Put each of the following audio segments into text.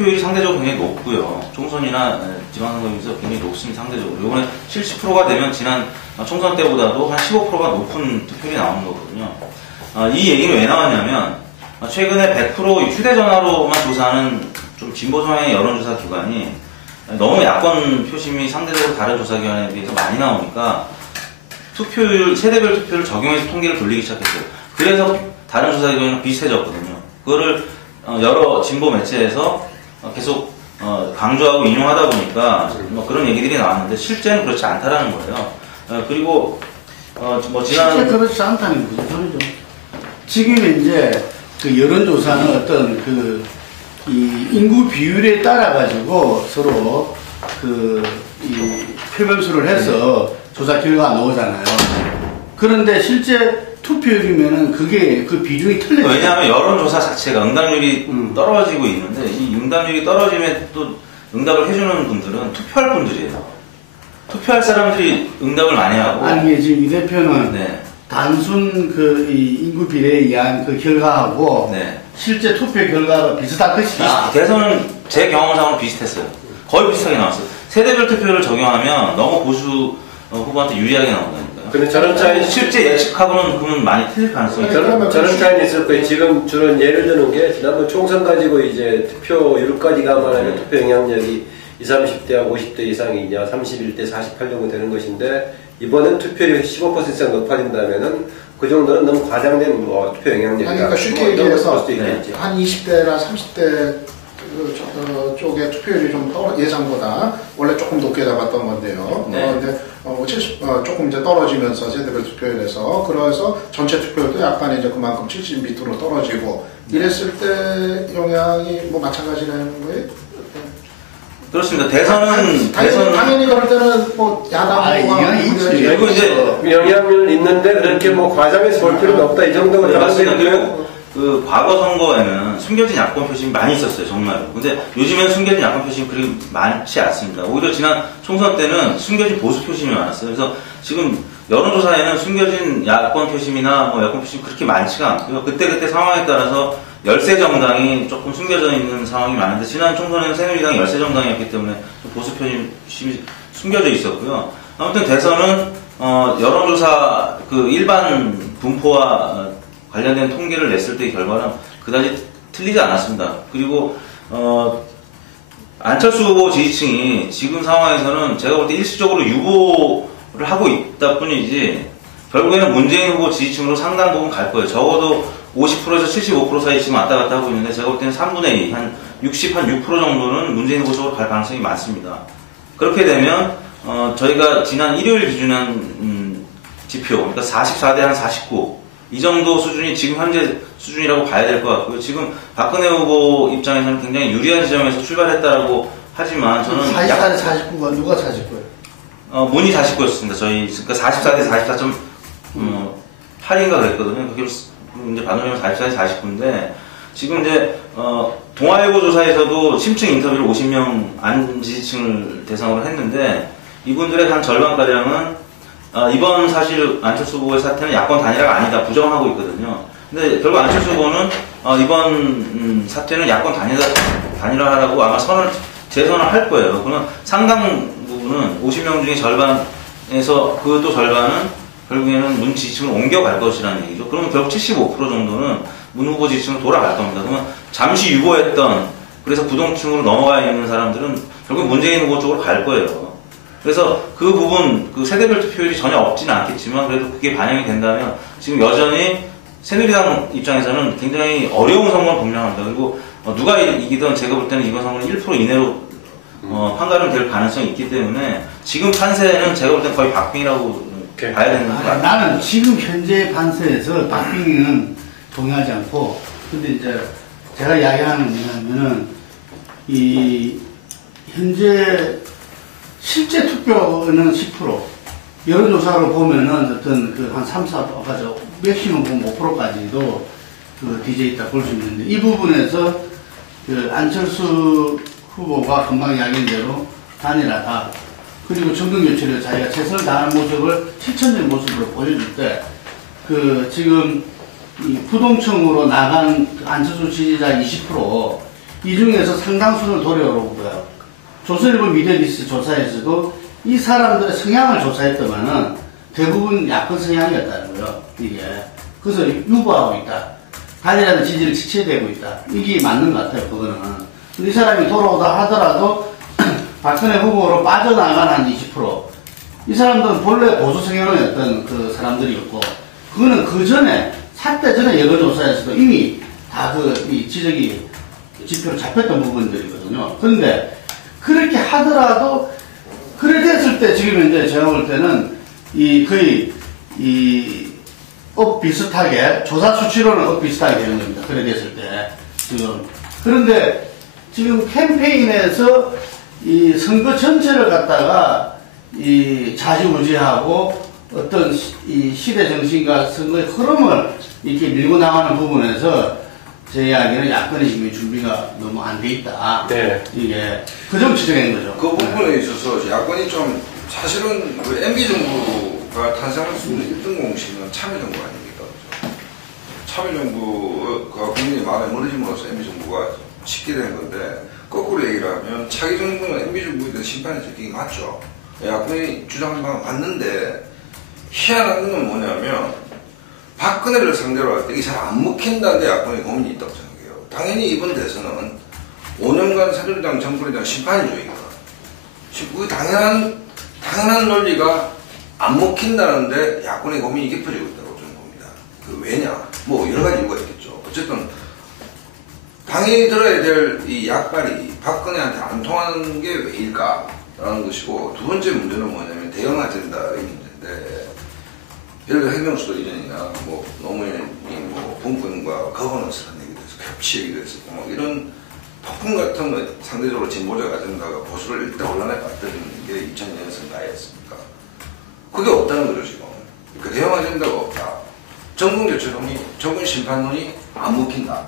투표율이 상대적으로 굉장히 높고요. 총선이나 지방선거에서 굉장히 높습니다. 상대적으로. 이번에 70%가 되면 지난 총선 때보다도 한 15%가 높은 투표율이 나오는 거거든요. 이 얘기는 왜 나왔냐면 최근에 100% 휴대전화로만 조사하는 좀 진보 성향의 여론조사 기관이 너무 야권 표심이 상대적으로 다른 조사기관에 비해서 많이 나오니까 투표율, 세대별 투표를 적용해서 통계를 돌리기 시작했어요. 그래서 다른 조사기관이랑 비슷해졌거든요. 그거를 여러 진보 매체에서 계속 강조하고 인용하다 보니까 뭐 그런 얘기들이 나왔는데 실제는 그렇지 않다라는 거예요. 그리고 뭐 지난 실제 그렇지 않다는 무슨 소리죠? 지금 이제 그 여론조사는 어떤 이 인구 비율에 따라 가지고 서로 이 표별수를 해서 조사 결과가 나오잖아요. 그런데 실제 투표율이면은 그게 그 비중이 틀려요. 왜냐하면 여론조사 자체가 응답률이 떨어지고 있는데 이 응답률이 떨어지면 또 응답을 해주는 분들은 투표할 분들이에요. 투표할 사람들이 응답을 많이 하고. 아니 지금 이 대표는 네. 단순 이 인구 비례에 의한 그 결과하고 네. 실제 투표 결과가 비슷할 것이다. 대선은 제 경험상으로 비슷했어요. 거의 비슷하게 나왔어요. 세대별 투표를 적용하면 너무 보수 후보한테 유리하게 나온다니까요. 근데 저런 차이 실제 예측하고는 그러면 많이 틀릴 가능성이 있어요. 저런 차이는 있을 거예요. 지금 주로 예를 드는 게 지난번 총선 가지고 이제 투표율까지 감안하면 투표 영향력이 20, 30대하고 50대 이상이냐 31대 48 정도 되는 것인데 이번엔 투표율이 15% 이상 높아진다면은 그 정도는 너무 과장된 투표 영향력이다. 그러니까 쉽게 얘기해서 네. 한 20대나 30대 쪽의 투표율이 좀 예상보다 원래 조금 높게 잡았던 건데요. 네. 근데 70 조금 이제 떨어지면서 세대별 투표율에서 그래서 전체 투표율도 약간 이제 그만큼 70 밑으로 떨어지고 이랬을 때 영향이 뭐 마찬가지라는 거예요. 그렇습니다. 대선은 당연히 그럴 때는 뭐 야당 영향이 있지. 그리고 이제 영향률 있는데 그렇게 뭐 과장해서 볼 필요는 없다 이 정도가 맞습니다. 그리고 그 과거 선거에는 숨겨진 야권 표심이 많이 있었어요, 정말로. 근데 요즘에는 숨겨진 야권 표심이 그리 많지 않습니다. 오히려 지난 총선 때는 숨겨진 보수 표심이 많았어요. 그래서 지금 여론조사에는 숨겨진 야권 표심이나 뭐 야권 표심이 그렇게 많지가 않고요. 그때그때 상황에 따라서 열세 정당이 조금 숨겨져 있는 상황이 많은데 지난 총선에는 새누리당이 열세 정당이었기 때문에 보수 표심이 숨겨져 있었고요. 아무튼 대선은 여론조사 그 일반 분포와 관련된 통계를 냈을 때의 결과는 그다지 틀리지 않았습니다. 그리고 안철수 후보 지지층이 지금 상황에서는 제가 볼 때 일시적으로 유보를 하고 있다 뿐이지 결국에는 문재인 후보 지지층으로 상당 부분 갈 거예요. 적어도 50%에서 75% 사이 지금 왔다 갔다 하고 있는데 제가 볼 때는 3분의 2, 한 60, 한 6% 정도는 문재인 후보 쪽으로 갈 가능성이 많습니다. 그렇게 되면 저희가 지난 일요일 기준한 지표, 그러니까 44대 한 49, 이 정도 수준이 지금 현재 수준이라고 봐야 될 것 같고요. 지금 박근혜 후보 입장에서는 굉장히 유리한 지점에서 출발했다라고 하지만 저는 44대 49가 누가 찾을 거예요? 문이 49였습니다. 저희 그러니까 44대 44.8인가 그랬거든요. 그게 이제 반응하면 44대 49인데 지금 이제 동아일보 조사에서도 심층 인터뷰를 50명 안 지지층을 대상으로 했는데 이분들의 한 절반가량은 이번 사실 안철수 후보의 사태는 야권 단일화가 아니다 부정하고 있거든요. 근데 결국 안철수 후보는 이번 사태는 야권 단일화라고 아마 재선을 할 거예요. 그러면 상당 부분은 50명 중에 절반에서 그것도 절반은 결국에는 문 지지층을 옮겨갈 것이라는 얘기죠. 그러면 결국 75% 정도는 문 후보 지지층으로 돌아갈 겁니다. 그러면 잠시 유보했던 그래서 부동층으로 넘어가 있는 사람들은 결국 문재인 후보 쪽으로 갈 거예요. 그래서 그 부분, 그 세대별 투표율이 전혀 없지는 않겠지만 그래도 그게 반영이 된다면 지금 여전히 새누리당 입장에서는 굉장히 어려운 선거는 분명합니다. 그리고 누가 이기든 제가 볼 때는 이번 선거는 1% 이내로 판가름 될 가능성이 있기 때문에 지금 판세는 제가 볼 때는 거의 박빙이라고 봐야 되는 것 같아요. 나는 지금 현재 판세에서 박빙은 동의하지 않고 근데 이제 제가 이야기하는 뭐냐면은 이 현재 실제 투표는 10%, 여론조사로 보면은 어떤 한 3, 4%까지, 맥시멈 보면 5%까지도 뒤져 있다 볼 수 있는데, 이 부분에서 안철수 후보가 금방 이야기한 대로 단일하다. 그리고 정권교체로 자기가 최선을 다하는 모습을 실천적인 모습으로 보여줄 때, 지금 이 부동층으로 나간 안철수 지지자 20%, 이 중에서 상당수는 도려오고요. 조선일보 미디어리스 조사에서도 이 사람들의 성향을 조사했더만은 대부분 야권 성향이었다는 거예요. 이게. 그래서 유보하고 있다. 단일화는 지지를 지체되고 있다. 이게 맞는 것 같아요. 그거는. 근데 이 사람이 돌아오다 하더라도 박근혜 후보로 빠져나간 한 20%. 이 사람들은 본래 보수 성향의 어떤 그 사람들이었고, 그거는 그 전에, 사태 전에 여론조사에서도 이미 다 이 지적이 지표로 잡혔던 부분들이거든요. 그런데 그렇게 하더라도, 그래 됐을 때 지금 이제 제가 볼 때는 거의 업 비슷하게, 조사 수치로는 업 비슷하게 되는 겁니다. 그래 됐을 때. 지금. 그런데 지금 캠페인에서 이 선거 전체를 갖다가 좌지우지하고 어떤 이 시대 정신과 선거의 흐름을 이렇게 밀고 나가는 부분에서 제 이야기는 야권의 지금 준비가 너무 안 돼 있다. 네. 이게 그 점 지적인 거죠. 그 부분에 있어서 야권이 좀 사실은 그 MB 정부가 탄생할 수 있는 1등 공신은 참여정부 아닙니까? 그렇죠? 참여정부가 국민의 마음에 멀어짐으로써 MB 정부가 쉽게 된 건데 거꾸로 얘기를 하면 차기 정부는 MB 정부에 대한 심판의 적격이 맞죠. 야권이 주장하는 바가 맞는데 희한한 건 뭐냐면 박근혜를 상대로 할 때 이게 잘 안 먹힌다는데 야권이 고민이 있다고 생각해요. 당연히 이번 대선은 5년간 새누리당 정권에 대한 심판이죠, 이거. 그게 당연한 논리가 안 먹힌다는데 야권의 고민이 깊어지고 있다고 저는 봅니다. 그 왜냐? 뭐 여러 가지 이유가 있겠죠. 어쨌든 당연히 들어야 될 이 약발이 박근혜한테 안 통하는 게 왜일까라는 것이고, 두 번째 문제는 뭐냐면 대형 아젠다의 문제인데, 예를 들어 핵명수도 이전이나 뭐 노무현이 뭐 분권과 거버넌스라는 얘기도 해서 겹치 얘기도 했었고 뭐 이런 폭풍 같은 거 상대적으로 진보적 아젠다가 보수를 일대 혼란에 빠뜨리는 게 2000년 선거였습니까? 그게 없다는 거죠 지금. 그러니까 대형 아젠다가 없다. 정권 교체론이, 정권 심판론이 안 먹힌다.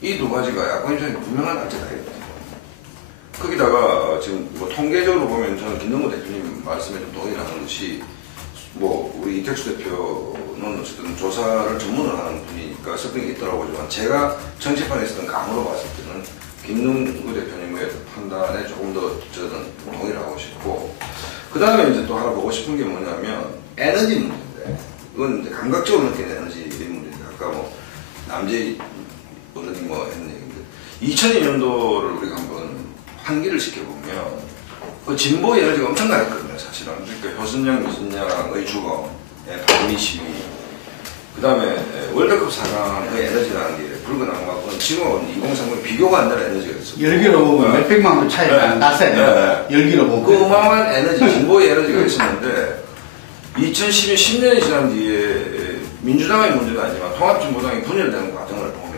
이 두 가지가 야권 입장에 분명한 아젠다예요. 거기다가 지금 뭐 통계적으로 보면 저는 김동구 대표님 말씀에 좀 동의를 하는 것이, 뭐 우리 이택수 대표는 어쨌든 조사를 전문으로 하는 분이니까 설득이 있더라고요. 하지만 제가 정치판에 있었던 감으로 봤을 때는 김동구 대표님의 판단에 조금 더 저는 동의를 하고 싶고, 그 다음에 이제 또 하나 보고 싶은 게 뭐냐면 에너지 문제인데, 이건 이제 감각적으로 느끼는 에너지 문제인데, 아까 뭐 남재희 의원님 뭐 했는 얘기인데, 2002년도를 우리가 한번 환기를 시켜보면 그 진보 에너지가 엄청나했거든요, 사실은. 그러니까 효순양, 유순양의 죽음, 반미 시위, 그 다음에 월드컵 4강의 에너지라는 게 붉은 악마권, 지금은 2030 비교가 안 되는 에너지가 있어요. 열기로 보면 몇백만 원 차이가 났어요. 열기로 보면. 그 어마어마한 에너지, 진보의 에너지가 있었는데, 2012, 10년이 지난 뒤에 민주당의 문제는 아니지만 통합진보당이 분열되는 과정을 보면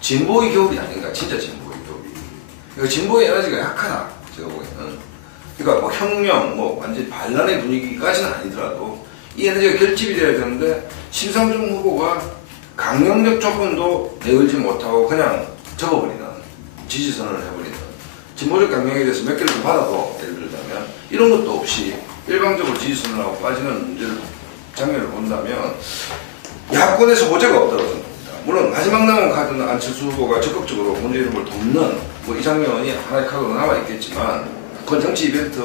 진보의 겨울이 아닌가, 진짜 진보의 겨울이. 그러니까 진보의 에너지가 약하다, 제가 보기에는. 그러니까 뭐 혁명, 뭐 완전 반란의 분위기까지는 아니더라도 이 에너지가 결집이 돼야 되는데, 심상정 후보가 강력력 조건도 내걸지 못하고 그냥 접어버리는, 지지선언을 해버리는, 진보적 강령에 대해서 몇 개를 좀 받아도, 예를 들자면 이런 것도 없이 일방적으로 지지선언하고 빠지는 문제를, 장면을 본다면 야권에서 호재가 없다고 생각합니다. 물론 마지막 남은 카드는 안철수 후보가 적극적으로 문재인 후보를 돕는 뭐 이 장면이 하나의 카드로 남아있겠지만, 그건 정치 이벤트,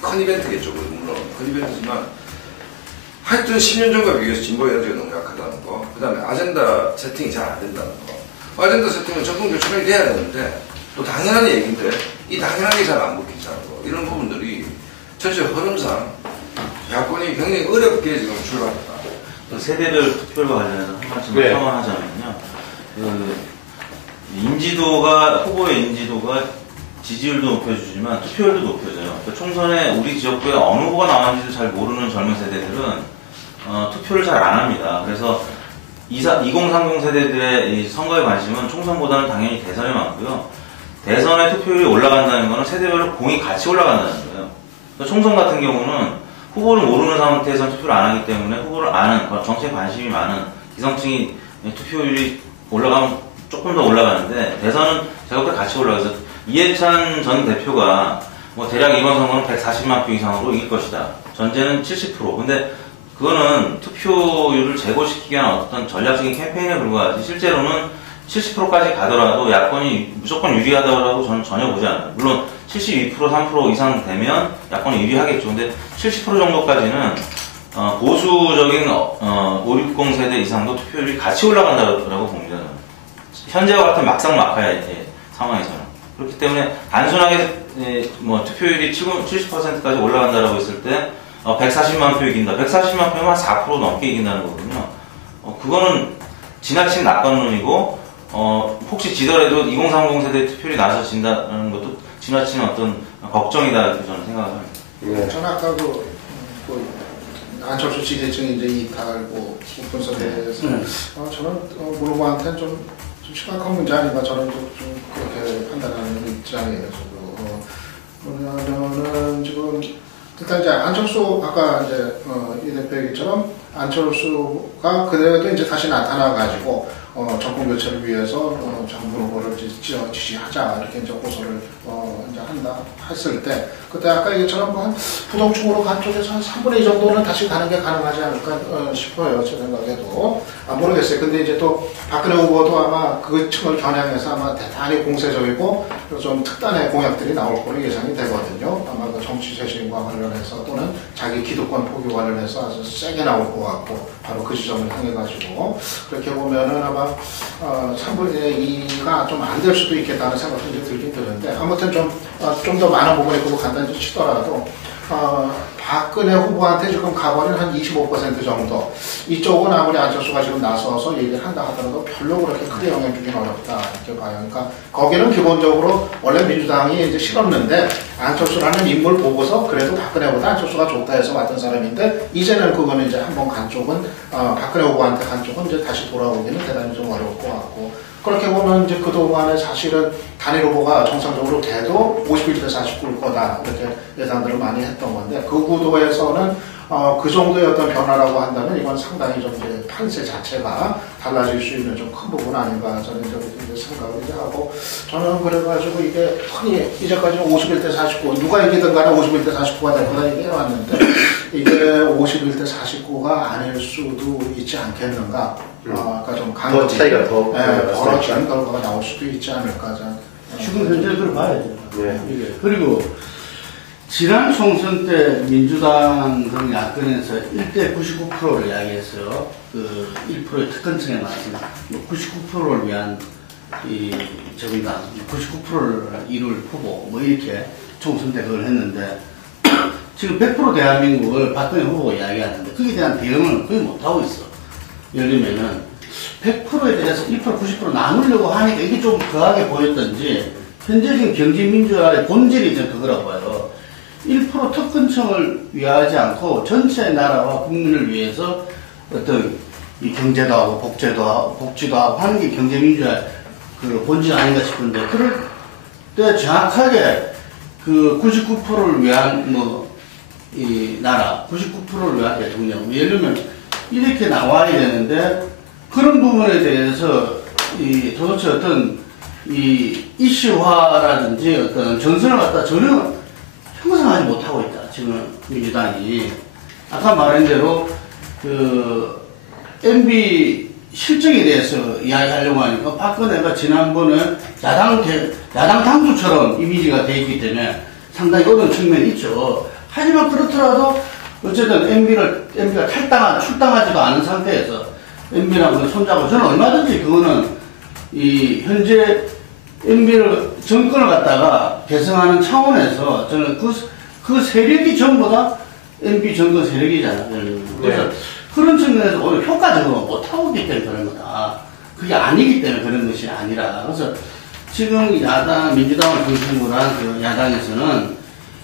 큰 이벤트겠죠. 물론 큰 이벤트지만, 하여튼 10년 전과 비교해서 진보 에너지가 너무 약하다는 거, 그 다음에 아젠다 세팅이 잘 안 된다는 거. 아젠다 세팅은 정권 교체가 돼야 되는데, 또 당연한 얘기인데 이 당연하게 잘 안 먹힌다는 거, 이런 부분들이 전체 흐름상 야권이 굉장히 어렵게 지금 출발했다. 그 세대별 투표율과 관련해서 한 말씀 네. 평언하자면요. 그 인지도가, 후보의 인지도가 지지율도 높여주지만 투표율도 높여져요. 그 총선에 우리 지역구에 어느 후보가 나왔는지도 잘 모르는 젊은 세대들은 투표를 잘 안 합니다. 그래서 2030 세대들의 이 선거에 관심은 총선보다는 당연히 대선에 많고요. 대선의 투표율이 올라간다는 것은 세대별로 공이 같이 올라간다는 거예요. 그러니까 총선 같은 경우는 후보를 모르는 상태에서 투표를 안 하기 때문에 후보를 아는, 정치에 관심이 많은 기성층이 투표율이 올라가면 조금 더 올라가는데, 대선은 제가 볼 때 같이 올라가서 이해찬 전 대표가 뭐 대략 이번 선거는 140만 표 이상으로 이길 것이다. 전제는 70%. 근데 그거는 투표율을 제고시키기 위한 어떤 전략적인 캠페인에 불과하지, 실제로는 70%까지 가더라도 야권이 무조건 유리하다고 저는 전혀 보지 않아요. 물론 72%, 3% 이상 되면 야권이 유리하겠죠. 근데 70% 정도까지는 보수적인 560 세대 이상도 투표율이 같이 올라간다고 봅니다. 저는. 현재와 같은 막상막하의 상황에서는. 그렇기 때문에 단순하게 투표율이 70%까지 올라간다라고 했을 때 140만 표 이긴다. 140만 표면 한 4% 넘게 이긴다는 거거든요. 그거는 지나친 낙관론이고 혹시 지더라도 2030 세대 투표율이 나서 진다는 것도 지나친 어떤 걱정이다 이렇게 저는 생각을 합니다. 네. 저는 아까 안철수 지지층이 이제 이탈, 분석에 대해서 저는 물로한테는 좀 심각한 문제 아닌가 저는 좀 그렇게 판단하는 입장이에요. 뭐냐면은 지금 일단 이제 안철수 아까 이제 이 대표 얘기처럼 안철수가 그래도 이제 다시 나타나가지고 정권 교체를 위해서 정부 후보를 지지하자 이렇게 이제 호소를 이제 한다 했을 때 그때 아까 얘기처럼 한 부동층으로 간 쪽에서 한 3분의 2 정도는 다시 가는 게 가능하지 않을까 싶어요. 제 생각에도 모르겠어요. 근데 이제 또 박근혜 후보도 아마 그 층을 겨냥해서 아마 대단히 공세적이고 좀 특단의 공약들이 나올 거로 예상이 되거든요. 아마 그 정치 쇄신과 관련해서 또는 자기 기득권 포기 관련해서 아주 세게 나올 것 같고 바로 그 지점을 향해 가지고 그렇게 보면은 아마 3분의 2가 좀 안 될 수도 있겠다는 생각도 이제 들긴 드는데 아무튼 좀 더 많은 부분에 그거 간단히 치더라도 박근혜 후보한테 지금 가버린 한 25% 정도 이쪽은 아무리 안철수가 지금 나서서 얘기를 한다 하더라도 별로 그렇게 크게 영향 주긴 어렵다 이렇게 봐요. 그러니까 거기는 기본적으로 원래 민주당이 이제 싫었는데 안철수라는 인물 보고서 그래도 박근혜보다 안철수가 좋다 해서 왔던 사람인데 이제는 그거는 이제 한번 간 쪽은 박근혜 후보한테 간 쪽은 이제 다시 돌아오기는 대단히 좀 어려울 것 같고 그렇게 보면 이제 그동안에 사실은 단일 후보가 정상적으로 돼도 51대 49일 거다 이렇게 예상들을 많이 했던 건데 그 구도에서는 그 정도의 어떤 변화라고 한다면 이건 상당히 좀 이제 판세 자체가 달라질 수 있는 좀 큰 부분 아닌가 저는 이제 생각을 이제 하고 저는 그래가지고 이게 흔히 이제까지 51대 49 누가 이기든 간에 51대 49가 될 거다 얘기해왔는데 이게 51대 49가 아닐 수도 있지 않겠는가 그러니까 좀 더 차이가 더 벌어지는 결과가 나올 수도 있지 않을까 저는 지금 현재 그걸 봐야죠. 네. 그리고 지난 총선 때 민주당 등 야권에서 1대 99%를 이야기했어요. 그 1%의 특권층에 나왔습니다. 99%를 위한 정의당 99%를 이룰 후보 뭐 이렇게 총선 때 그걸 했는데 지금 100% 대한민국을 박근혜 후보가 이야기하는데 거기에 대한 대응을 거의 못하고 있어. 예를 들면은 100%에 대해서 1%, 90% 나누려고 하니까 이게 좀 거하게 보였던지 현재 지금 경제민주화의 본질이 이제 그거라고 봐요. 1% 특권층을 위하지 않고 전체 나라와 국민을 위해서 어떤 이 경제도 하고 복지도 하고 하는 게 경제민주화의 그 본질 아닌가 싶은데 그럴 때 정확하게 그 99%를 위한 이 나라, 99%를 위한 대통령 예를 들면 이렇게 나와야 되는데 그런 부분에 대해서 도대체 어떤 이 이슈화라든지 어떤 정선을 갖다 전혀 형성하지 못하고 있다. 지금 민주당이 아까 말한 대로 그 MB 실정에 대해서 이야기하려고 하니까 박근혜가 지난번에 야당 당수처럼 이미지가 돼 있기 때문에 상당히 어려운 측면이 있죠. 하지만 그렇더라도 어쨌든 MB가 출당하지도 않은 상태에서 MB랑 손잡고 저는 얼마든지 그거는 이 현재 MB를 정권을 갖다가 대승하는 차원에서 저는 그 세력이 전부 다 MB 정권 세력이잖아요. 그래서 그런 측면에서 오히려 효과적으로 못하고 있기 때문에 그런 거다. 그게 아니기 때문에 그런 것이 아니라. 그래서 지금 민주당을 중심으로 한 그 야당에서는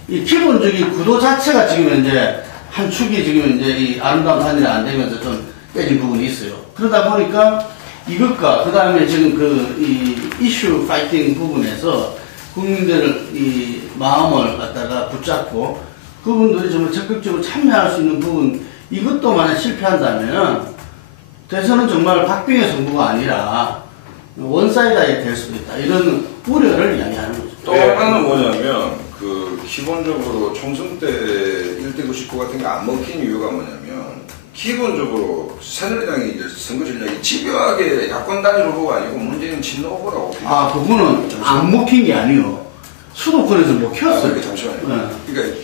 이 기본적인 구도 자체가 지금 현재 한 축이 지금 이제 이 아름다운 단일화 안 되면서 좀 깨진 부분이 있어요. 그러다 보니까 이것과 그 다음에 지금 이 이슈 파이팅 부분에서 국민들을 이 마음을 갖다가 붙잡고 그분들이 정말 적극적으로 참여할 수 있는 부분 이것도 만약 실패한다면 대선은 정말 박빙의 승부가 아니라 원사이드하게 될 수도 있다. 이런 우려를 이야기하는 거죠. 또 하나는 뭐냐면 기본적으로 총선 때 1대 99 같은 게 안 먹힌 이유가 뭐냐면 기본적으로 새누리당이 이제 선거 전략이 집요하게 야권 단일 후보가 아니고 문재인 친노 후보라고. 아, 그분은 안 먹힌 게 아니요. 수도권에서 먹혔어요. 그러니까 잠시만요. 네. 그러니까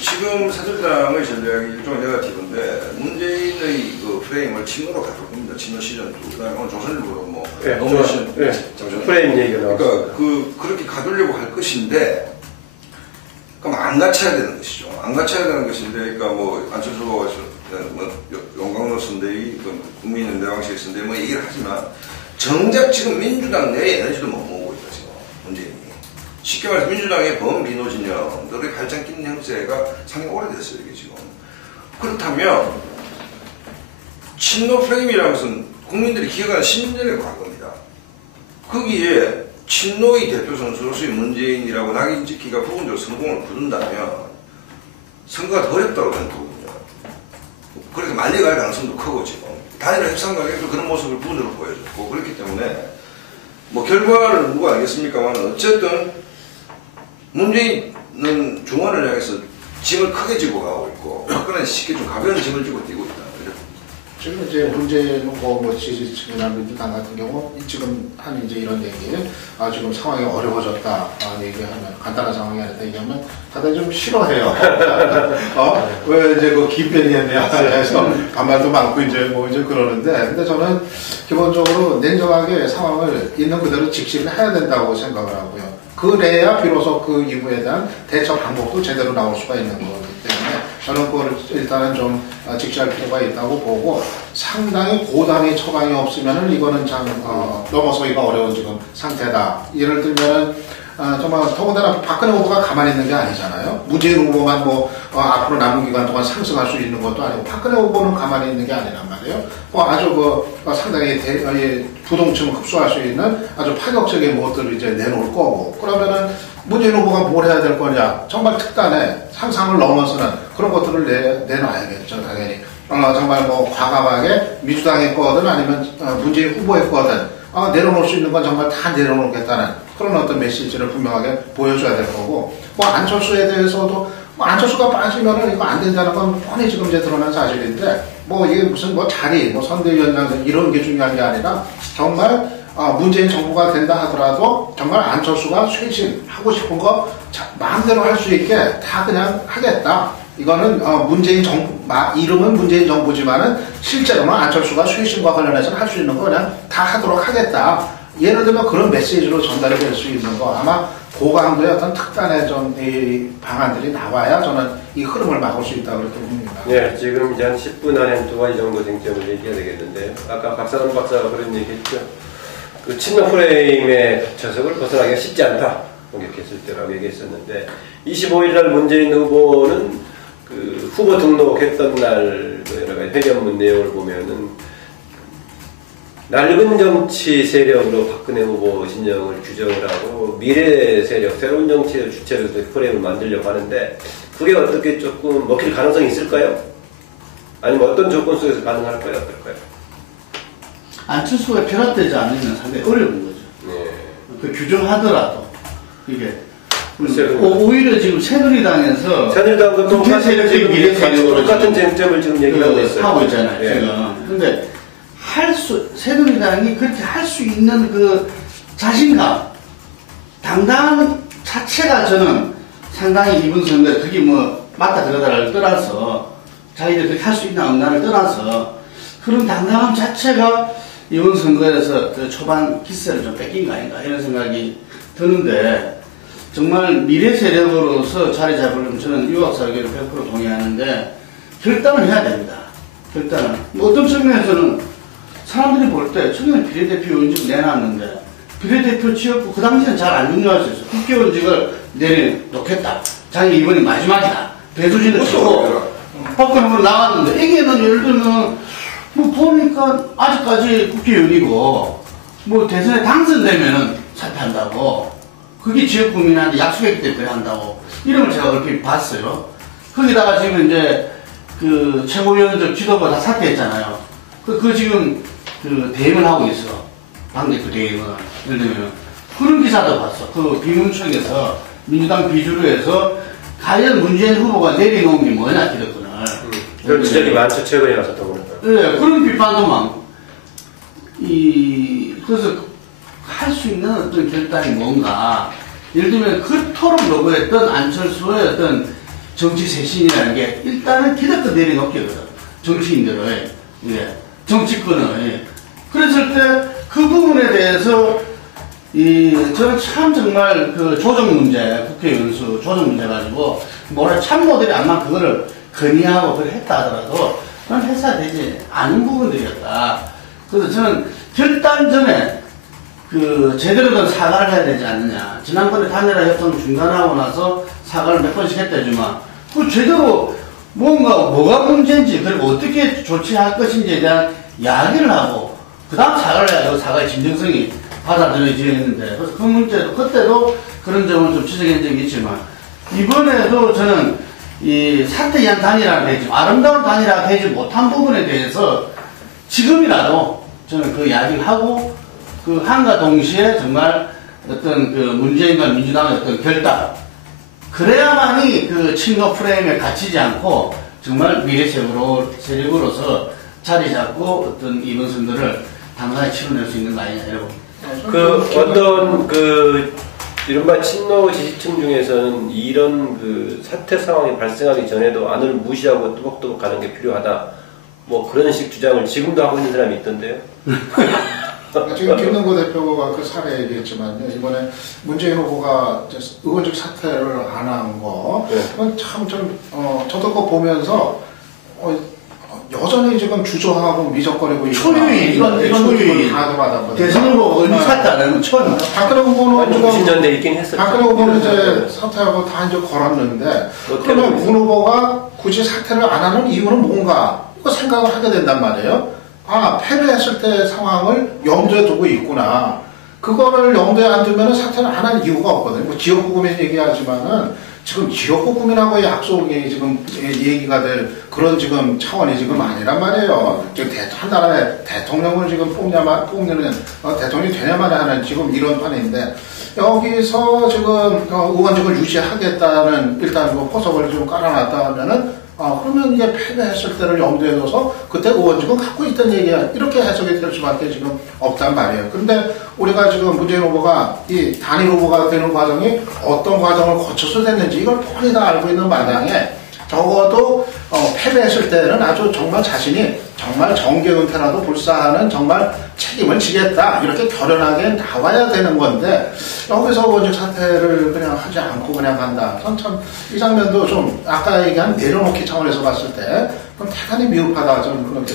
지금 새누리당의 전략이 일종의 네거티브인데 문재인의 그 프레임을 친노로 가져올 겁니다. 친노 시즌 2. 그다음에 오늘 조선일보도 뭐 예, 노무현 시즌 예, 잠시만요. 프레임 얘기가 나왔어요. 그러니까 그렇게 가두려고 할 것인데 그럼 안 갖춰야 되는 것이죠. 안 갖춰야 되는 것인데, 그러니까 뭐 안철수 후보가 뭐 용광로 선대위, 국민은 내방식 선대위 뭐 얘기를 하지만 정작 지금 민주당 내에 에너지도 못 모으고 있다 지금 문재인이. 쉽게 말해서 민주당의 범비노 진영들의 발장 낀 형세가 상당히 오래됐어요 이게 지금. 그렇다면 친노 프레임이라는 것은 국민들이 기억하는 10년의 과거입니다. 거기에 친노의 대표 선수로서의 문재인이라고 낙인 찍기가 부분적으로 성공을 거둔다면 선거가 더 어렵다고 저는 보거든요. 그렇게 말려갈 가능성도 크고 지금 단일화 협상관계에도 그런 모습을 부분적으로 보여줬고 그렇기 때문에 뭐 결과를 누가 알겠습니까만 어쨌든 문재인은 중원을 향해서 짐을 크게 지고 가고 있고 박근혜는 쉽게 좀 가벼운 짐을 지고 뛰고 있다. 지금 이제 문재인 후보 뭐 지지층이나 민주당 같은 경우 지금 한 이제 이런 얘기, 지금 상황이 어려워졌다 얘기하면 간단한 상황이 아니다 얘기하면 다들 좀 싫어해요. 왜 이제 그 기편이었냐 해서 반발도 많고 이제 뭐 이제 그러는데, 근데 저는 기본적으로 냉정하게 상황을 있는 그대로 직시를 해야 된다고 생각을 하고요. 그래야 비로소 그 이후에 대한 대처 방법도 제대로 나올 수가 있는 거기 때문에 저는 그걸 일단은 좀 직시할 필요가 있다고 보고, 상당히 고단위 처방이 없으면은 이거는 참 넘어서기가 어려운 지금 상태다. 예를 들면은 정말 더군다나 박근혜 후보가 가만히 있는 게 아니잖아요. 문재인 후보만 뭐 앞으로 남은 기간 동안 상승할 수 있는 것도 아니고 박근혜 후보는 가만히 있는 게 아니란 말이에요. 뭐 아주 상당히 부동층을 흡수할 수 있는 아주 파격적인 것들을 이제 내놓을 거고, 그러면은 문재인 후보가 뭘 해야 될 거냐? 정말 특단의 상상을 넘어서는 그런 것들을 내놔야겠죠, 당연히. 정말 뭐 과감하게 민주당의 거든 아니면 문재인 후보의 거든 내려놓을 수 있는 건 정말 다 내려놓겠다는 그런 어떤 메시지를 분명하게 보여줘야 될 거고, 뭐 안철수에 대해서도 뭐 안철수가 빠지면은 이거 안 된다는 건 뻔히 지금 이제 드러난 사실인데, 뭐 이게 무슨 뭐 자리, 뭐 선대위원장 이런 게 중요한 게 아니라 정말 문재인 정부가 된다 하더라도 정말 안철수가 쇄신하고 싶은 거 마음대로 할 수 있게 다 그냥 하겠다. 이거는 문재인 정부, 이름은 문재인 정부지만은 실제로는 안철수가 쇄신과 관련해서 할 수 있는 거 그냥 다 하도록 하겠다. 예를 들면 그런 메시지로 전달이 될 수 있는 거, 아마 고강도의 어떤 특단의 좀 이 방안들이 나와야 저는 이 흐름을 막을 수 있다고 그렇게 봅니다. 네, 지금 이제 한 10분 안에 두 가지 정도 쟁점을 얘기해야 되겠는데, 아까 박상원 박사가 그런 얘기 했죠. 그 친노 프레임의 저석을 벗어나기가 쉽지 않다. 공격했을 때라고 얘기했었는데, 25일 날 문재인 후보는 그 후보 등록했던 날 여러 가지 회견문 내용을 보면은 낡은 정치 세력으로 박근혜 후보 진영을 규정을 하고 미래 세력, 새로운 정치를 주체로 해서 프레임을 만들려고 하는데, 그게 어떻게 조금 먹힐 가능성이 있을까요? 아니면 어떤 조건 속에서 가능할까요? 어떨까요? 안철수가 결합되지 않으면 상당히 어려운 거죠. 네. 그 규정하더라도 이게 글쎄요. 오히려 지금 새누리당에서 새누리당도 국회 세력적인 미래 세력으로 똑같은 쟁점을 지금 얘기하고 있어요. 하고 있잖아요. 예. 지금. 근데 새누리당이 그렇게 할 수 있는 그 자신감, 당당 자체가 저는 상당히 이번 선거에 그게 뭐 맞다 그러다를 떠나서 자기들 그렇게 할 수 있나 없나를 떠나서 그런 당당함 자체가 이번 선거에서 그 초반 기세를 좀 뺏긴 거 아닌가 이런 생각이 드는데, 정말 미래 세력으로서 자리 잡으려면 저는 유학사 의견을 100% 동의하는데 결단을 해야 됩니다. 결단은. 뭐 어떤 측면에서는 사람들이 볼 때 최근에 비례대표 의원직 내놨는데 비례대표 지역구 그 당시에는 잘 안 중요할 수 있어. 국회의원직을 내려놓겠다. 자기 이번이 마지막이다. 배수진을 치고 박근혜 후보 나왔는데, 이게는 예를 들면 뭐 보니까 아직까지 국회의원이고 뭐 대선에 당선되면은 사퇴한다고, 그게 지역 국민한테 약속했기 때문에 한다고 이런 걸 제가 얼핏 봤어요. 거기다가 지금 이제 그 최고위원들 지도부 다 사퇴했잖아요. 그 지금 그 대행을 하고 있어. 당대표 대행을. 예를 들면 그런 기사도 봤어. 그 비문청에서 민주당 비주류에서 과연 문재인 후보가 내려놓은 게 뭐냐 기득권을. 그런 지적이 많죠. 최근에 와서 더불어. 네, 그런 비판도 많고. 그래서 할 수 있는 어떤 결단이 뭔가. 예를 들면 그토록 요구했던 안철수의 어떤 정치 쇄신이라는 게 일단은 기득권 내려놓기거든. 정치인들의, 예, 정치권을. 예. 그랬을 때 그 부분에 대해서 저는 참 정말 그 조정 문제, 국회 연수 조정 문제 가지고 참모들이 아마 그거를 건의하고 그걸 했다 하더라도 그건 해서야 되지 않은 부분들이었다. 그래서 저는 결단 전에 그 제대로 된 사과를 해야 되지 않느냐. 지난번에 단일화 협상 중단하고 나서 사과를 몇 번씩 했다지만 그 제대로 뭐가 문제인지 그리고 어떻게 조치할 것인지에 대한 이야기를 하고 그 다음 사과를 해야 사과의 진정성이 받아들여지야 했는데 그래서 그 문제도 그때도 그런 점을 좀 지적한 적이 있지만 이번에도 저는 이 사퇴위한 단일화가 되지 아름다운 단일화가 되지 못한 부분에 대해서 지금이라도 저는 그 이야기를 하고 그 한과 동시에 정말 어떤 그 문재인과 민주당의 어떤 결단 그래야만이 그 친노 프레임에 갇히지 않고 정말 미래 세력으로서 자리 잡고 어떤 이번 선거를 당당히 치러낼 수 있는 거 아니냐 여러분. 어떤 이른바 친노 지지층 중에서는 이런 그 사태 상황이 발생하기 전에도 안을 무시하고 뚜벅뚜벅 가는 게 필요하다. 뭐 그런 식 주장을 지금도 하고 있는 사람이 있던데요. 지금 김능구 대표가 그 사례 얘기했지만요. 이번에 문재인 후보가 의원직 사퇴를 안 한 거, 그건 참 좀, 저도 그거 보면서, 여전히 지금 주저하고 미적거리고 초유의 이건 다 받았거든요. 대선 후보 의원직 사퇴 안 하는 건 처음. 박근혜 후보는 지금 90년대 있긴 했었죠. 박근혜 후보는 이제 사퇴하고 다 이제 걸었는데, 그러면 문 후보가 굳이 사퇴를 안 하는 이유는 뭔가, 이거 생각을 하게 된단 말이에요. 패배했을 때 상황을 염두에 두고 있구나. 그거를 염두에 안 두면 사퇴를 안 하는 이유가 없거든요. 뭐 지역구금에 얘기하지만은 지금 지역구금이라고 약속이 지금 얘기가 될 그런 지금 차원이 지금 아니란 말이에요. 지금 한 나라의 대통령을 지금 뽑는 대통령이 되냐만 하는 지금 이런 판인데 여기서 지금 의원직을 유지하겠다는 일단 뭐 포석을 좀 깔아놨다 하면은 그러면 이게 패배했을 때를 염두에 둬서 그때 의원직은 갖고 있던 얘기야. 이렇게 해석이 될 수밖에 지금 없단 말이에요. 근데 우리가 지금 문재인 후보가 이 단일 후보가 되는 과정이 어떤 과정을 거쳐서 됐는지 이걸 뻔히 다 알고 있는 마당에 적어도 패배했을 때는 아주 정말 자신이 정말 정계 은퇴라도 불사하는 정말 책임을 지겠다 이렇게 결연하게 나와야 되는 건데 여기서 의원직 사퇴를 그냥 하지 않고 그냥 간다. 참 이 장면도 좀 아까 얘기한 내려놓기 차원에서 봤을 때 그럼 대단히 미흡하다 저는 그렇게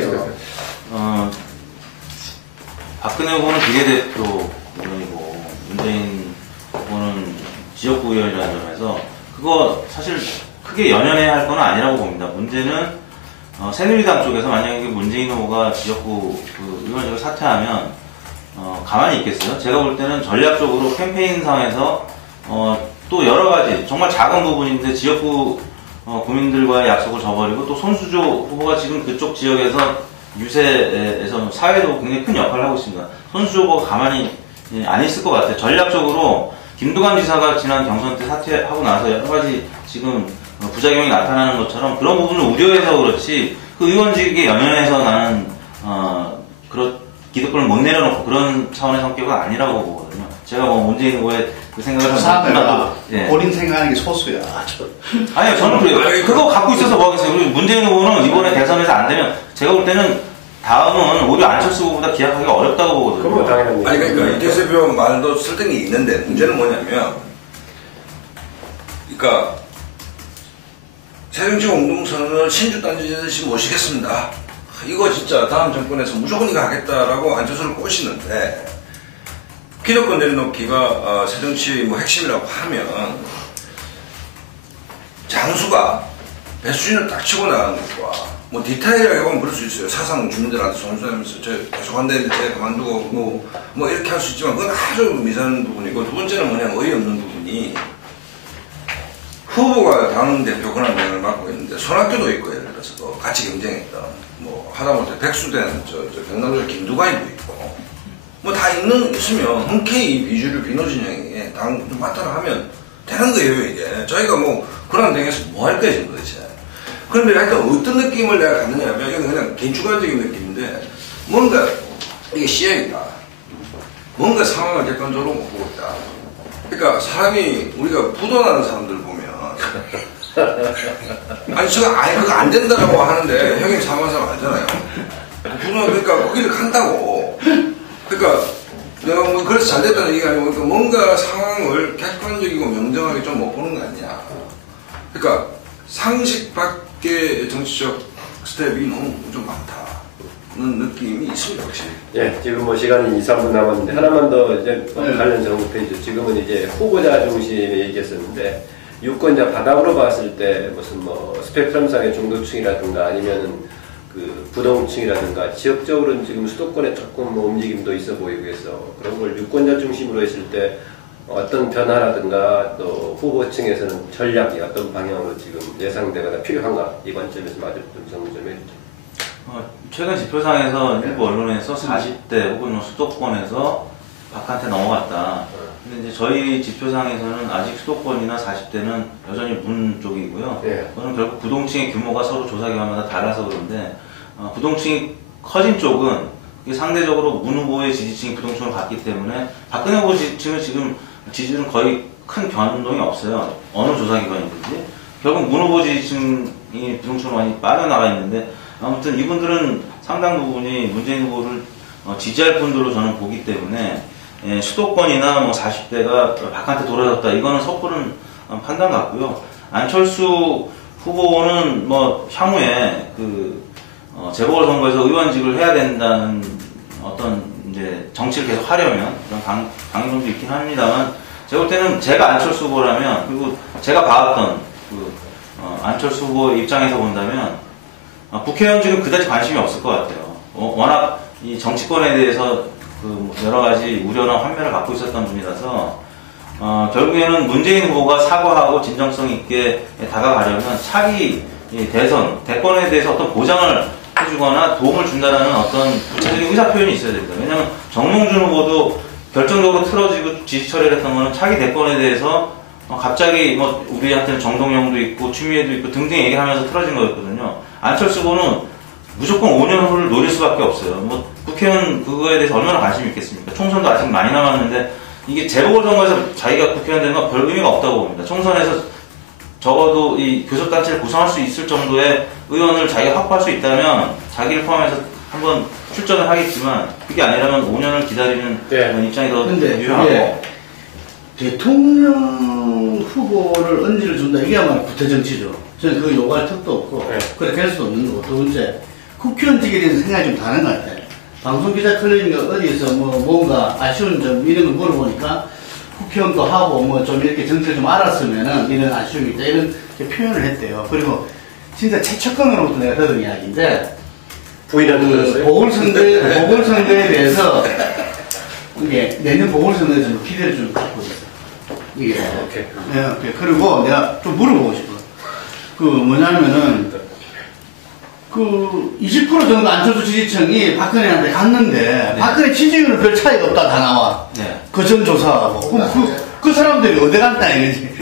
생각해요. 박근혜 후보는 비례대표 의원이고 문재인 후보는 지역구 의원이라는 점에서 그거 사실 크게 연연해야 할 건 아니라고 봅니다. 문제는 새누리당 쪽에서 만약에 문재인 후보가 지역구 그 의원직을 사퇴하면 가만히 있겠어요? 제가 볼 때는 전략적으로 캠페인상에서 또 여러 가지 정말 작은 부분인데 지역구 구민들과의 약속을 저버리고 또 손수조 후보가 지금 그쪽 지역에서 유세에서 사회도 굉장히 큰 역할을 하고 있습니다. 손수조 후보가 가만히 안 있을 것 같아요. 전략적으로 김두관 지사가 지난 경선 때 사퇴하고 나서 여러 가지 지금 부작용이 나타나는 것처럼 그런 부분을 우려해서 그렇지 그 의원직에 연연해서 나는 그런 기득권을 못 내려놓고 그런 차원의 성격은 아니라고 보거든요. 제가 뭐 문재인 후보의 그 생각을 사람마다 예. 본인 생각하는 게 소수야. 아니요, 저는 그래요. 그거 갖고 있어서 뭐 하겠어요. 그리고 문재인 후보는 이번에 대선에서 안 되면 제가 볼 때는 다음은 오히려 안철수 후보보다 기약하기가 어렵다고 보거든요. 그건 당연한 아니 그러니까 이태수 대표 말도 쓸데기 있는데 문제는 뭐냐면 그러니까 새정치 공동선언을 신주단지듯이 모시겠습니다. 이거 진짜 다음 정권에서 무조건 이거 하겠다라고 안철수를 꼬시는데 기득권 내려놓기가 새정치 뭐 핵심이라고 하면 장수가 배수진을 딱 치고 나가는 것과 뭐 디테일하게 보면 그럴 수 있어요. 사상 주민들한테 손수하면서 저 계속 한다는데 제가 그만두고 뭐 이렇게 할 수 있지만 그건 아주 미세한 부분이고 두 번째는 뭐냐면 어이없는 부분이 후보가 당 대표 권한대행을 맡고 있는데 손학규도 있고 예를 들어서 같이 경쟁했던 뭐 하다못해 백수된 저 경남도 김두관이도 있고 뭐 다 있으면 흔쾌히 비주류 비노진영에게 당 맡아라 하면 되는 거예요 이게. 저희가 뭐 권한대행에서 뭐 할 거예요 지금 도대체. 그런데 하여튼 어떤 느낌을 내가 갖느냐 하면 이건 그냥 개인주관적인 느낌인데 뭔가 이게 시행이다. 뭔가 상황을 객관적으로 못 보고 있다. 그러니까 사람이 우리가 부도나는 사람들 보면 아니 제가 아예 그거 안 된다라고 하는데 형님 사망한 사람 알잖아요. 부도 그러니까 거기를 간다고. 그러니까 내가 뭐 그래서 잘 됐다는 얘기가 아니고 그러니까 뭔가 상황을 객관적이고 명정하게 좀 못 보는 거 아니냐. 그러니까 상식 밖의 정치적 스텝이 너무 좀 많다는 느낌이 있습니다, 확실히. 예, 지금 뭐 시간이 2, 3분 남았는데 하나만 더 이제 관련 정보 페이지. 지금은 이제 후보자 중심의 얘기했었는데 유권자 바닥으로 봤을 때 무슨 뭐 스펙트럼상의 중도층이라든가 아니면은 그 부동층이라든가 지역적으로는 지금 수도권에 조금 뭐 움직임도 있어 보이고 해서 그런 걸 유권자 중심으로 했을 때 어떤 변화라든가 또 후보층에서는 전략이 어떤 방향으로 지금 예상되거나 필요한가 이번 점에서 마저 좀 정리 좀 해주죠. 최근 지표상에서 일부 언론에서 40대 혹은 수도권에서 박한테 넘어갔다. 근데 이제 저희 지표상에서는 아직 수도권이나 40대는 여전히 문 쪽이고요. 네. 그거는 결국 부동층의 규모가 서로 조사기관마다 달라서 그런데 부동층이 커진 쪽은 이게 상대적으로 문 후보의 지지층이 부동층으로 갔기 때문에 박근혜 후보 지지층은 지금 지지율은 거의 큰 변동이 없어요. 어느 조사기관이든지. 결국 문 후보 지지층이 부동층으로 많이 빠져나가 있는데 아무튼 이분들은 상당 부분이 문재인 후보를 지지할 분들로 저는 보기 때문에 수도권이나 뭐 40대가 박한테 돌아섰다. 이거는 섣부른 판단 같고요. 안철수 후보는 뭐 향후에 그 재보궐선거에서 의원직을 해야 된다는 어떤 이제 정치를 계속 하려면 그런 강점도 있긴 합니다만 제가 볼 때는 제가 안철수 후보라면 그리고 제가 봐왔던 그 안철수 후보 입장에서 본다면 국회의원직은 그다지 관심이 없을 것 같아요. 워낙 이 정치권에 대해서 그 여러 가지 우려나 환멸을 갖고 있었던 분이라서 결국에는 문재인 후보가 사과하고 진정성 있게 다가가려면 차기 대권에 대해서 어떤 보장을 해주거나 도움을 준다라는 어떤 구체적인 의사 표현이 있어야 됩니다. 왜냐하면 정몽준 후보도 결정적으로 틀어지고 지지 처리를 했던 거는 차기 대권에 대해서 갑자기 뭐 우리한테는 정동영도 있고 추미애도 있고 등등 얘기를 하면서 틀어진 거였거든요. 안철수 후보는 무조건 5년 후를 노릴 수밖에 없어요. 뭐 국회의원 그거에 대해서 얼마나 관심이 있겠습니까? 총선도 아직 많이 남았는데 이게 재보궐선거에서 자기가 국회의원 되는 건 별 의미가 없다고 봅니다. 총선에서 적어도 이 교섭단체를 구성할 수 있을 정도의 의원을 자기가 확보할 수 있다면 자기를 포함해서 한번 출전을 하겠지만 그게 아니라면 5년을 기다리는 그런 입장이 더 유효하고 대통령 후보를 언지를 준다 이게야말로 구태정치죠. 저는 그거 요구할 턱도 없고 그렇게 할 수도 없는 거고 두 번째 국회의원직에 대해서 생각이 좀 다른 것 같아요. 방송기자 클럽인가 어디에서 뭐 뭔가 아쉬운 점 이런 거 물어보니까 국회의원도 하고 뭐 좀 이렇게 정치를 좀 알았으면은 이런 아쉬움이 있다 이런 표현을 했대요. 그리고 진짜 최측근으로부터 내가 들은 이야기인데 부인한테 들었어요? 보궐선거에 대해서 이게 내년 보궐선거에 좀 기대를 좀 갖고 있어요. 이게 오케이. 네, 그리고 내가 좀 물어보고 싶어요. 그 뭐냐면은 그 20% 정도 안철수 지지층이 박근혜한테 갔는데 박근혜 지지율은 별 차이가 없다 다 나와. 그 전 조사하고 그 사람들이 어디 갔다 이거지.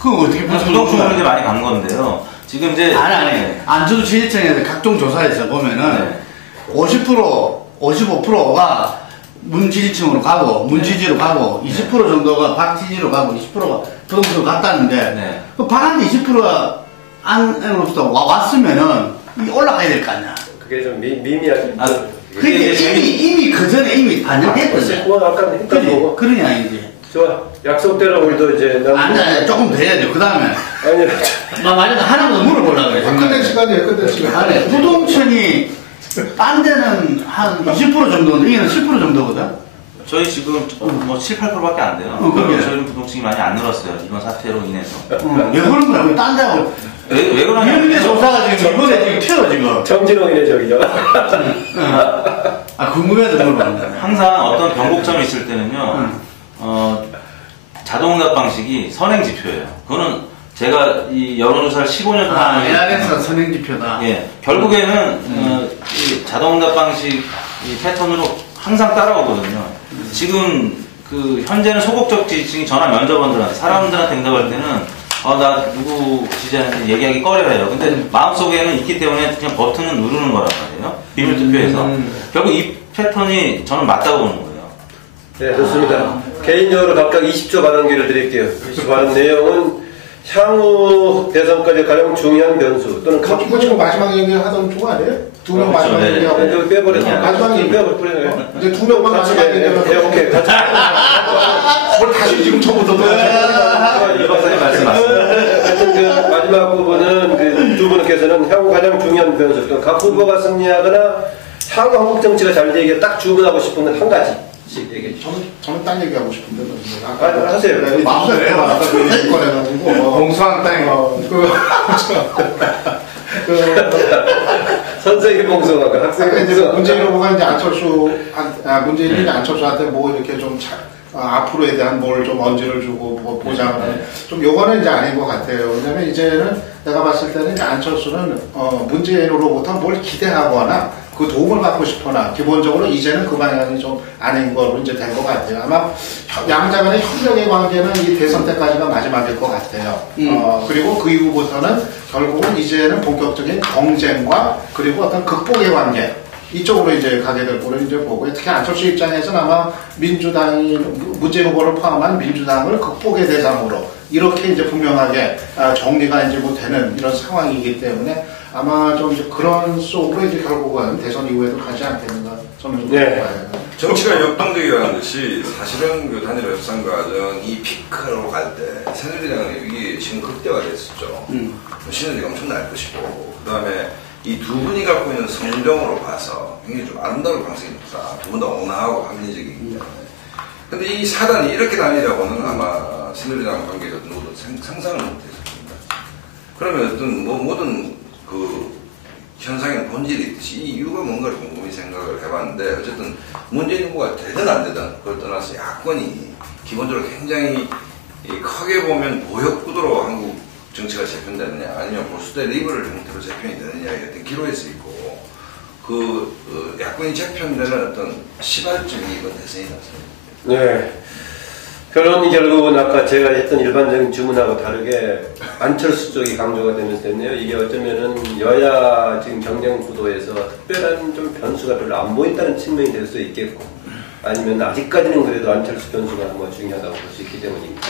그거 어떻게 부동층으로 많이 간 건데요. 지금 이제 아니 안철수 지지층에서 각종 조사에서 보면은 55%가 문 지지층으로 가고 문 지지로 가고 20% 정도가 박 지지로 가고 20%가 부동층으로 갔다는데 그 박한테 20%가 안으로부터 왔으면은 올라가야 될 거 아니야. 그게 좀 미미하게. 그게 이미 그 전에 이미 반영됐거든. 뭐 아까 했던 거고. 그러냐 이제. 좋아. 약속대로 우리도 이제. 아니 조금 더 해야 돼. 그 다음에. 아니. 만약에 하나 더 물어보려고 그래. 끝낼 시간이에요. 끝낼 시간. 아니 부동층이 딴 데는 한 20% 정도인데 이게는 10% 정도거든. 저희 지금 뭐 7, 8%밖에 안 돼요. 저희는 부동층이 많이 안 늘었어요. 이번 사태로 인해서. 왜 그런 거야? 왜 딴 데하고. 왜 그러냐면. 이런 게 조사가 지금 이번에 지금 튀어 지금. 정진홍이네 저기죠. 궁금해서 물어봤는데. 항상 어떤 변곡점이 있을 때는요. 자동응답 방식이 선행지표예요. 그거는 제가 이 여론조사를 15년 동안 ARS가 선행지표다. 예, 결국에는 이 자동응답 방식 이 패턴으로 항상 따라오거든요. 지금 그 현재는 소극적 지지층이 전화 면접원들한테 사람들한테 응답할 때는 나 누구 지지하는지 얘기하기 꺼려해요. 근데 마음속에는 있기 때문에 그냥 버튼을 누르는 거란 말이에요. 비밀 투표에서. 결국 이 패턴이 저는 맞다고 보는 거예요. 네, 좋습니다. 개인적으로 각각 20초 발언 기회를 드릴게요. 20초 발언 내용은 향후 대선까지 가장 중요한 변수 또는 이거 지금 마지막 얘기하던 쪽 아니에요? 두 명 마지막 네, 얘기하고 네. 여기 빼버려서 마지막 얘기 빼버려요. 이제 두 명만 같이 마지막 얘기하면 네, 오케이 같이 뭘 다시 지금 처음부터 또 이 박사님 말씀 맞습니다. 하여튼 그 마지막 부분은 그 두 분께서는 향후 가장 중요한 변수 또는 각 후보가 승리하거나 향후 한국 정치가 잘 되게 딱 주문하고 싶은 건 한 가지씩 얘기해 주시죠. 저는 딴 얘기하고 싶은데 하세요. 마음대로 아까 그 얘기 꺼내가지고 공수한 땅. 선생님 봉송하고 학생 아까 이제 봉송. 문재인 후보가 이제 문재인이 안철수한테 뭐 이렇게 좀 앞으로에 대한 뭘 좀 언지를 주고 뭐 보장을 좀 요거는 이제 아닌 것 같아요. 왜냐면 이제는 내가 봤을 때는 이제 안철수는 문재인으로부터 뭘 기대하거나 그 도움을 받고 싶거나 기본적으로 이제는 그 방향이 좀 아닌 거로 이제 된 것 같아요. 아마 양자 간의 협력의 관계는 이 대선 때까지가 마지막일 것 같아요. 그리고 그 이후부터는 결국은 이제는 본격적인 경쟁과 그리고 어떤 극복의 관계 이쪽으로 이제 가게 될 거로 이제 보고요. 특히 안철수 입장에서는 아마 민주당이 문재인 후보를 포함한 민주당을 극복의 대상으로 이렇게 이제 분명하게 정리가 이제 뭐 되는 이런 상황이기 때문에 아마 좀 이제 그런 속으로 이제 결국은 대선 이후에도 가지 않겠는가 저는 좀 네. 봐요. 정치가 역동적이라는 것이 사실은 그 단일 협상 과정이 피크로 갈 때 새누리당의 위기의식은 극대화됐었죠. 신은이가 엄청 날 것이고 그 다음에 이 두 분이 갖고 있는 성정으로 봐서 굉장히 좀 아름다울 가능성이 높다. 두 분 다 온화하고 합리적이기 때문에. 근데 이 사단이 이렇게 나뉘라고는 아마 새누리당 관계자 누구도 상상을 못했을 겁니다. 그러면 어떤 모든 그 현상에는 본질이 있듯이 이 이유가 뭔가를 곰곰이 생각을 해봤는데 어쨌든 문재인 후보가 되든 안 되든 그걸 떠나서 야권이 기본적으로 굉장히 크게 보면 보역구도로 한국 정치가 재편되느냐 아니면 보수대 리버럴 형태로 재편이 되느냐의 어떤 기로에 서 있고 그 야권이 재편되는 어떤 시발점이 이번 대선이 났습니다. 네. 결론이 결국은 아까 제가 했던 일반적인 주문하고 다르게 안철수 쪽이 강조가 되면서 됐네요. 이게 어쩌면은 여야 지금 경쟁 구도에서 특별한 좀 변수가 별로 안 보인다는 측면이 될 수 있겠고 아니면 아직까지는 그래도 안철수 변수가 한번 중요하다고 볼 수 있기 때문입니다.